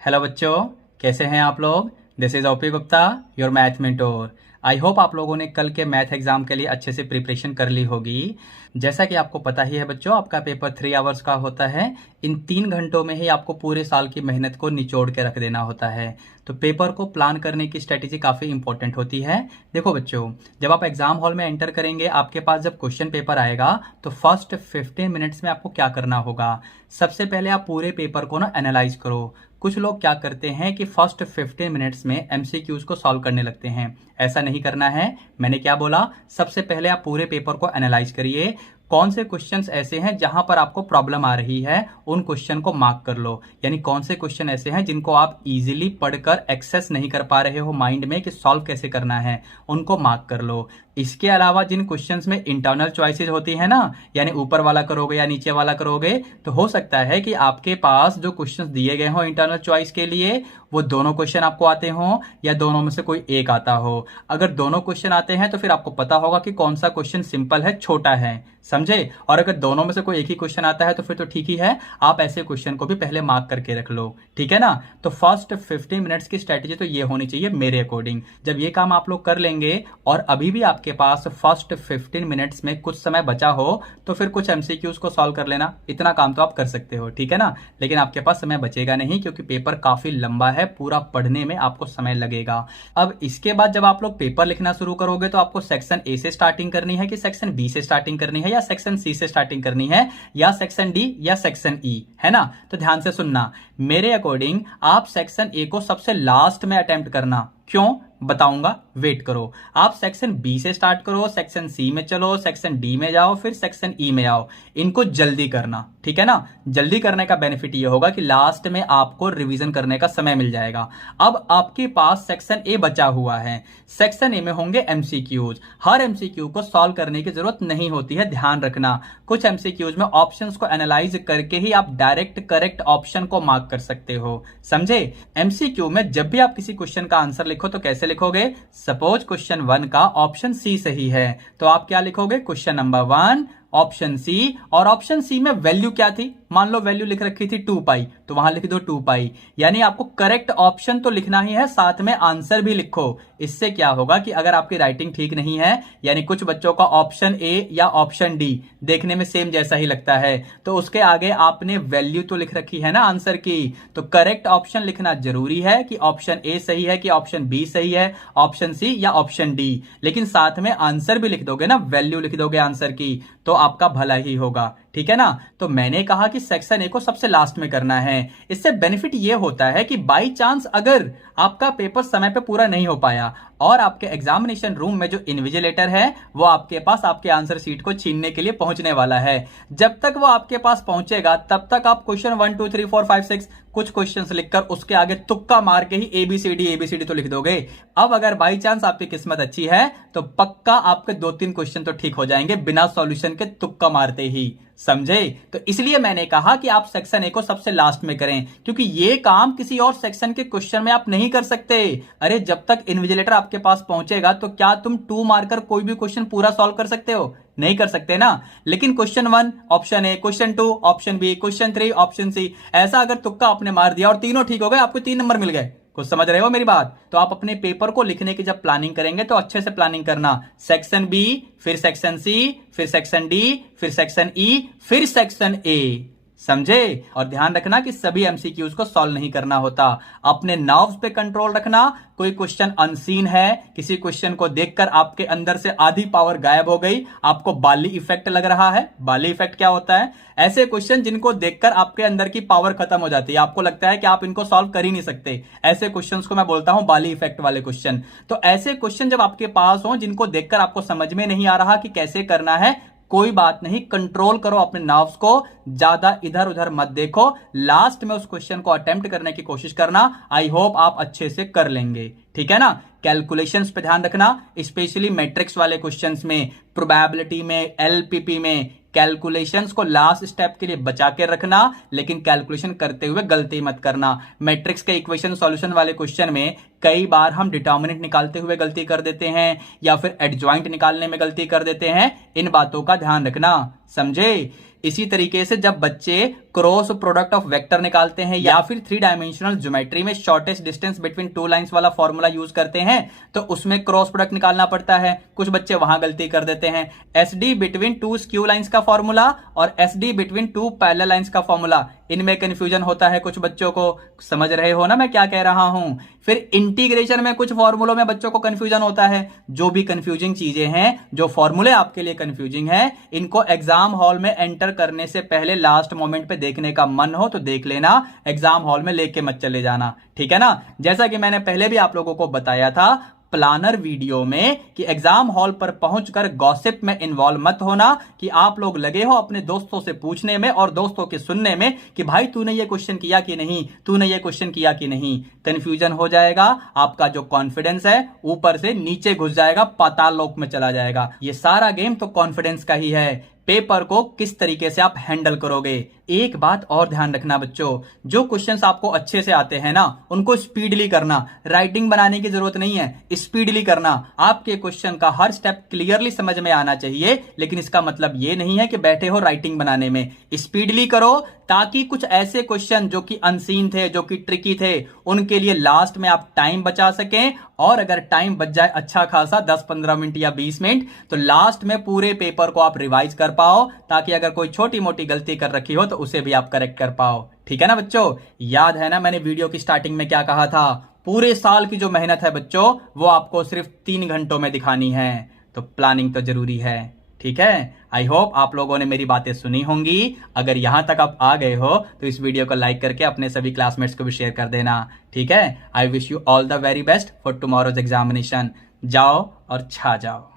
Hello बच्चों, कैसे हैं आप लोग। This is OP Gupta, your math mentor. I hope आप लोगों ने कल के मैथ एग्जाम के लिए अच्छे से प्रिपरेशन कर ली होगी। जैसा कि आपको पता ही है बच्चों, आपका पेपर 3 आवर्स का होता है। इन 3 घंटों में ही आपको पूरे साल की मेहनत को निचोड़ के रख देना होता है। तो पेपर को प्लान करने की स्ट्रेटेजी काफ़ी इंपॉर्टेंट होती है। देखो बच्चों, जब आप एग्जाम हॉल में एंटर करेंगे, आपके पास जब क्वेश्चन पेपर आएगा तो फर्स्ट 15 मिनट्स में आपको क्या करना होगा। सबसे पहले आप पूरे पेपर को ना एनालाइज करो। कुछ लोग क्या करते हैं कि फर्स्ट 15 मिनट्स में एमसीक्यूज को सॉल्व करने लगते हैं। ऐसा नहीं करना है। मैंने क्या बोला, सबसे पहले आप पूरे पेपर को एनालाइज करिए। कौन से क्वेश्चंस ऐसे हैं जहां पर आपको प्रॉब्लम आ रही है, उन क्वेश्चन को मार्क कर लो। यानी कौन से क्वेश्चन ऐसे हैं जिनको आप इजीली पढ़कर एक्सेस नहीं कर पा रहे हो माइंड में कि सॉल्व कैसे करना है, उनको मार्क कर लो। इसके अलावा जिन क्वेश्चंस में इंटरनल चॉइसेस होती है ना, यानी ऊपर वाला करोगे या नीचे वाला करोगे, तो हो सकता है कि आपके पास जो क्वेश्चंस दिए गए हो इंटरनल चॉइस के लिए, वो दोनों क्वेश्चन आपको आते हो या दोनों में से कोई एक आता हो। अगर दोनों क्वेश्चन आते हैं तो फिर आपको पता होगा कि कौन सा क्वेश्चन सिंपल है, छोटा है, समझे। और अगर दोनों में से कोई एक ही क्वेश्चन आता है तो फिर तो ठीक ही है। आप ऐसे क्वेश्चन को भी पहले मार्क करके रख लो, ठीक है ना। तो फर्स्ट 15 मिनट्स की स्ट्रेटेजी तो ये होनी चाहिए मेरे अकॉर्डिंग। जब ये काम आप लोग कर लेंगे और अभी भी आपके पास फर्स्ट 15 मिनट्स में कुछ समय बचा हो, तो फिर कुछ एमसीक्यूज को सॉल्व कर लेना। इतना काम तो आप कर सकते हो, ठीक है ना। लेकिन आपके पास समय बचेगा नहीं, क्योंकि पेपर काफी लंबा है, पूरा पढ़ने में आपको समय लगेगा। अब इसके बाद जब आप लोग पेपर लिखना शुरू करोगे तो आपको सेक्शन ए से स्टार्टिंग करनी है कि सेक्शन बी से स्टार्टिंग करनी है, या सेक्शन सी से स्टार्टिंग करनी है, या सेक्शन डी या सेक्शन ई, है ना। तो ध्यान से सुनना, मेरे अकॉर्डिंग आप सेक्शन ए को सबसे लास्ट में अटेम्प्ट करना। क्यों बताऊंगा, वेट करो। आप सेक्शन बी से स्टार्ट करो, सेक्शन सी में चलो, सेक्शन डी में जाओ, फिर सेक्शन ई में आओ। इनको जल्दी करना, ठीक है ना। जल्दी करने का बेनिफिट ये होगा कि लास्ट में आपको रिवीजन करने का समय मिल जाएगा। अब आपके पास सेक्शन ए बचा हुआ है। सेक्शन ए में होंगे एमसीक्यूज। हर एमसीक्यू को सॉल्व करने की जरूरत नहीं होती है, ध्यान रखना। कुछ एमसीक्यूज में ऑप्शंस को एनालाइज करके ही आप डायरेक्ट करेक्ट ऑप्शन को मार्क कर सकते हो, समझे। एमसीक्यू में जब भी आप किसी क्वेश्चन का आंसर लिखो तो कैसे लिखोगे। सपोज क्वेश्चन 1 का ऑप्शन सी सही है, तो आप क्या लिखोगे, क्वेश्चन नंबर 1 ऑप्शन सी। और ऑप्शन सी में वैल्यू क्या थी, मान लो वैल्यू लिख रखी थी 2 पाई, तो वहां लिख दो 2 पाई। यानी आपको करेक्ट ऑप्शन तो लिखना ही है, साथ में आंसर भी लिखो। इससे क्या होगा कि अगर आपकी राइटिंग ठीक नहीं है, यानी कुछ बच्चों का ऑप्शन ए या ऑप्शन डी देखने में सेम जैसा ही लगता है, तो उसके आगे आपने वैल्यू तो लिख रखी है ना आंसर की। तो करेक्ट ऑप्शन लिखना जरूरी है कि ऑप्शन ए सही है कि ऑप्शन बी सही है, ऑप्शन सी या ऑप्शन डी। लेकिन साथ में आंसर भी लिख दोगे ना, वैल्यू लिख दोगे आंसर की, तो आपका भला ही होगा, ठीक है ना। तो मैंने कहा कि सेक्शन ए को सबसे लास्ट में करना है। इससे बेनिफिट यह होता है कि बाई चांस अगर आपका पेपर समय पे पूरा नहीं हो पाया और आपके एग्जामिनेशन रूम में जो इन्विजिलेटर है वो आपके पास आपके आंसर शीट को छीनने के लिए पहुंचने वाला है, जब तक वो आपके पास पहुंचेगा तब तक आप क्वेश्चन 1 2 3 4 5 6 कुछ क्वेश्चंस लिखकर उसके आगे तुक्का मार के ही एबीसीडी तो लिख दोगे। अब अगर बाई चांस आपकी किस्मत अच्छी है तो पक्का आपके 2-3 क्वेश्चन तो ठीक हो जाएंगे बिना सॉल्यूशन के तुक्का मारते ही, समझे। तो इसलिए मैंने कहा कि आप सेक्शन ए को सबसे लास्ट में करें, क्योंकि ये काम किसी और सेक्शन के क्वेश्चन में आप नहीं कर सकते। अरे जब तक इन्विजिलेटर आपके पास पहुंचेगा तो क्या तुम 2 मारकर कोई भी क्वेश्चन पूरा सॉल्व कर सकते हो, नहीं कर सकते ना। लेकिन question 1 option A, question 2 option B, question 3 option C, ऐसा अगर तुक्का आपने मार दिया और तीनों ठीक हो गए, आपको 3 नंबर मिल गए। कुछ समझ रहे हो मेरी बात। तो आप अपने पेपर को लिखने की जब प्लानिंग करेंगे तो अच्छे से प्लानिंग करना। सेक्शन बी, फिर सेक्शन सी, फिर सेक्शन डी, फिर सेक्शन ई, फिर सेक्शन ए, समझे। और ध्यान रखना कि सभी एमसीक्यूज को सॉल्व नहीं करना होता। अपने नर्व्स पे कंट्रोल रखना। कोई क्वेश्चन अनसीन है, किसी क्वेश्चन को देखकर आपके अंदर से आधी पावर गायब हो गई, आपको बाली इफेक्ट लग रहा है। बाली इफेक्ट क्या होता है, ऐसे क्वेश्चन जिनको देखकर आपके अंदर की पावर खत्म हो जाती है, आपको लगता है कि आप इनको सॉल्व कर ही नहीं सकते, ऐसे क्वेश्चंस को मैं बोलता हूं बाली इफेक्ट वाले क्वेश्चन। तो ऐसे क्वेश्चन जब आपके पास हो जिनको देखकर आपको समझ में नहीं आ रहा कि कैसे करना है, कोई बात नहीं, कंट्रोल करो अपने नर्व्स को, ज्यादा इधर उधर मत देखो, लास्ट में उस क्वेश्चन को अटेम्प्ट करने की कोशिश करना। आई होप आप अच्छे से कर लेंगे, ठीक है ना। कैलकुलेशंस पे ध्यान रखना, स्पेशली मैट्रिक्स वाले क्वेश्चंस में, प्रोबेबिलिटी में, एलपीपी में। कैलकुलेशंस को लास्ट स्टेप के लिए बचा के रखना, लेकिन कैलकुलेशन करते हुए गलती मत करना। मैट्रिक्स के इक्वेशन सॉल्यूशन वाले क्वेश्चन में कई बार हम डिटर्मिनेंट निकालते हुए गलती कर देते हैं या फिर एडजॉइंट निकालने में गलती कर देते हैं। इन बातों का ध्यान रखना, समझे। इसी तरीके से जब बच्चे क्रॉस प्रोडक्ट ऑफ वेक्टर निकालते हैं या फिर 3 डायमेंशनल ज्योमेट्री में शॉर्टेस्ट डिस्टेंस बिटवीन 2 लाइंस वाला फॉर्मूला यूज करते हैं तो उसमें क्रॉस प्रोडक्ट निकालना पड़ता है। कुछ बच्चे वहां गलती कर देते हैं। एसडी बिटवीन 2 स्क्यू लाइंस का फॉर्मूला और एसडी बिटवीन 2 पैरेलल लाइंस का फॉर्मूला, इनमें कंफ्यूजन होता है कुछ बच्चों को। समझ रहे हो ना मैं क्या कह रहा हूं। फिर इंटीग्रेशन में कुछ फॉर्मूलों में बच्चों को कंफ्यूजन होता है। जो भी कंफ्यूजिंग चीजें हैं, जो फॉर्मूले आपके लिए कंफ्यूजिंग है, इनको एग्जाम हॉल में एंटर करने से पहले लास्ट मोमेंट पे देखने का मन हो तो देख लेना, एग्जाम हॉल में लेके मत चले जाना, ठीक है ना। जैसा कि मैंने पहले भी आप लोगों को बताया था प्लानर वीडियो में कि एग्जाम हॉल पर पहुंचकर गॉसिप में इन्वॉल्व मत होना, कि आप लोग लगे हो अपने दोस्तों से पूछने में और दोस्तों के सुनने में कि भाई तूने ये क्वेश्चन किया कि नहीं, तूने ये क्वेश्चन किया कि नहीं। कंफ्यूजन हो जाएगा, आपका जो कॉन्फिडेंस है ऊपर से नीचे घुस जाएगा, पाताल लोक में चला जाएगा। ये सारा गेम तो कॉन्फिडेंस का ही है। पेपर को किस तरीके से आप हैंडल करोगे। एक बात और ध्यान रखना बच्चों, जो क्वेश्चंस आपको अच्छे से आते हैं ना उनको स्पीडली करना, राइटिंग बनाने की जरूरत नहीं है, स्पीडली करना। आपके क्वेश्चन का हर स्टेप क्लियरली समझ में आना चाहिए, लेकिन इसका मतलब यह नहीं है कि बैठे हो राइटिंग बनाने में। स्पीडली करो ताकि कुछ ऐसे क्वेश्चन जो कि अनसीन थे, जो कि ट्रिकी थे, उनके लिए लास्ट में आप टाइम बचा सकें। और अगर टाइम बच जाए अच्छा खासा 10-15 मिनट या 20 मिनट, तो लास्ट में पूरे पेपर को आप रिवाइज कर पाओ, ताकि अगर कोई छोटी मोटी गलती कर रखी हो तो उसे भी आप करेक्ट कर पाओ। ठीक है ना बच्चों। याद है ना मैंने वीडियो की स्टार्टिंग में क्या कहा था, पूरे साल की जो मेहनत है बच्चों वो आपको सिर्फ 3 घंटों में दिखानी है। तो प्लानिंग तो जरूरी है, ठीक है। आई होप आप लोगों ने मेरी बातें सुनी होंगी। अगर यहां तक आप आ गए हो तो इस वीडियो को लाइक करके अपने सभी क्लासमेट्स को भी शेयर कर देना, ठीक है। I wish you all the very best for tomorrow's examination. जाओ और छा जाओ।